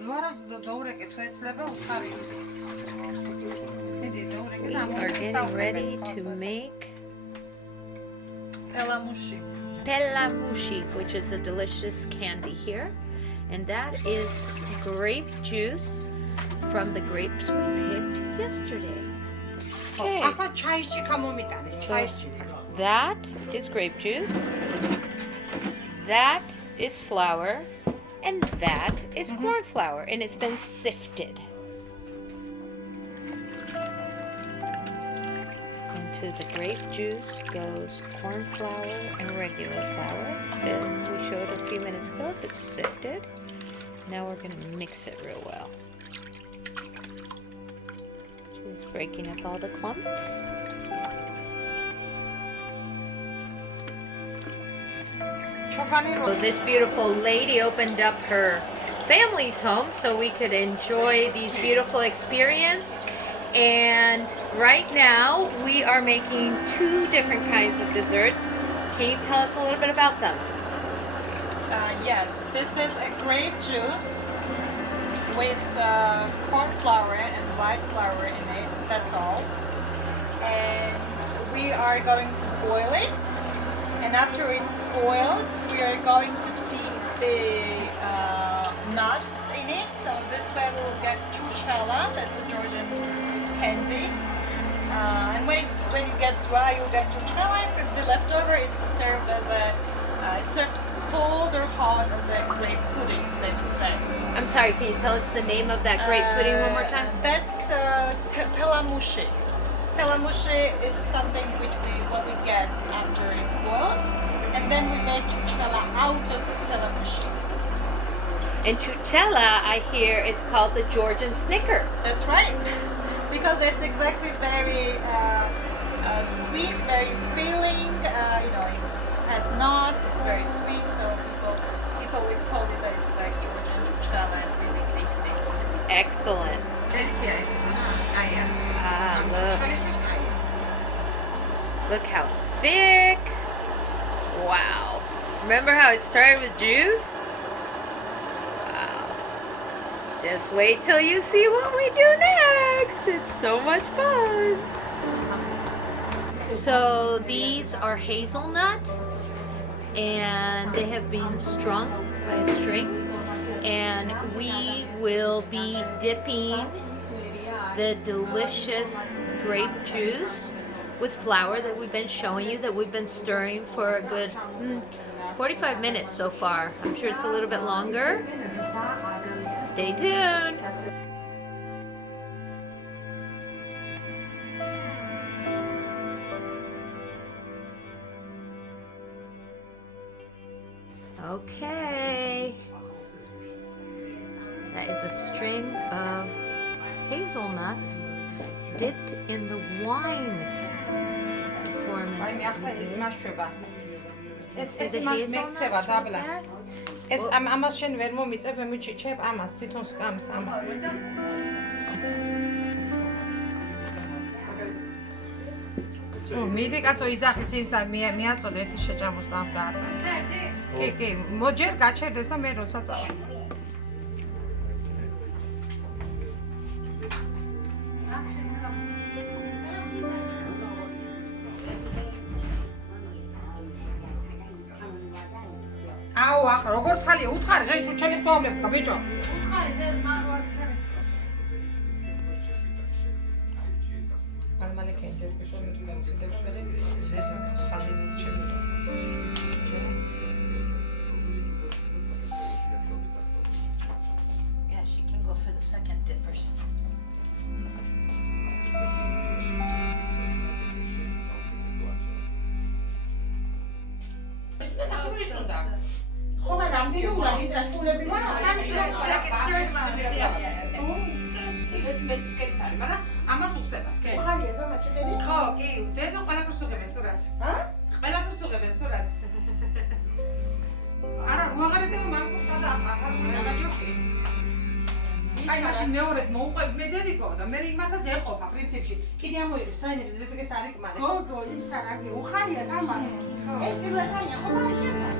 We are getting ready to make pelamushi, which is a delicious candy here. And that is grape juice from the grapes we picked yesterday. Okay. So that is grape juice. That is flour. And that is corn flour. And it's been sifted. Into the grape juice goes corn flour and regular flour that we showed a few minutes ago. It's sifted. Now we're going to mix it real well. Just breaking up all the clumps. So this beautiful lady opened up her family's home so we could enjoy these beautiful experiences. And right now we are making 2 different kinds of desserts. Can you tell us a little bit about them? Yes, this is a grape juice with corn flour and white flour in it, that's all. And we are going to boil it. And after it's boiled, we are going to dip the nuts in it. So this way we'll get Churchkhela, that's a Georgian candy. And when it gets dry, you'll get Churchkhela. The leftover is served as it's served cold or hot as a grape pudding, they would say. I'm sorry, can you tell us the name of that grape pudding one more time? That's pelamushi. Pelamushi is something what we get after it's boiled, and then we make Churchkhela out of pelamushi. And Churchkhela, I hear, is called the Georgian snicker. That's right, because it's exactly very sweet, very filling. It has nuts. It's very sweet, so people will call it that it's like Georgian Churchkhela and really tasty. Excellent. Look how thick. Wow. Remember how it started with juice? Wow. Just wait till you see what we do next. It's so much fun. So these are hazelnut, and they have been strung by a string, and we will be dipping the delicious grape juice with flour that we've been showing you, that we've been stirring for a good 45 minutes so far. I'm sure it's a little bit longer. Stay tuned. Okay. That is a string of hazelnuts dipped in the wine performance that we did. მიდი კაცო იძახის ის და მიაწოდე ერთი შეჭამოს და ამ დაატანე. კი, მოჯერ გაჩერდეს და მე როცა წავა. აუ, ახლა როგორ ცალია? უთხარი, შენ ჩუჩელი სწავლებ, ბიჭო. უთხარი, მე მარვარ ცალე. მალე კენტერები კონდიციონერი ზედა ხაზი მირჩება. Yeah, she can go for the second dippers. ხომ არ ამდენი უნდა ლიტრაშულები და სამი ჯერ მეც სკეიცარი, მაგრამ ამას უხდება სკეი. ხარია და მაჩხელი? ხო, კი, დედო ყველაფერს უღებეს სურათს. ყველაფერს უღებეს სურათს. არა, უაღარეთება მამკურსა და აღარ უნდა დაგაჯოხი. აი, მაშინ მეორედ მოუყვებ მე დედიკო და მე იმათაც ეყოფა პრინციპში. კიდე ამოიღე საინებს დედიკეს არ იკმადეს. გოგო, ის არა, უხარია თამარ. ეს პირველად არია, ხო, მაგრამ შეფა.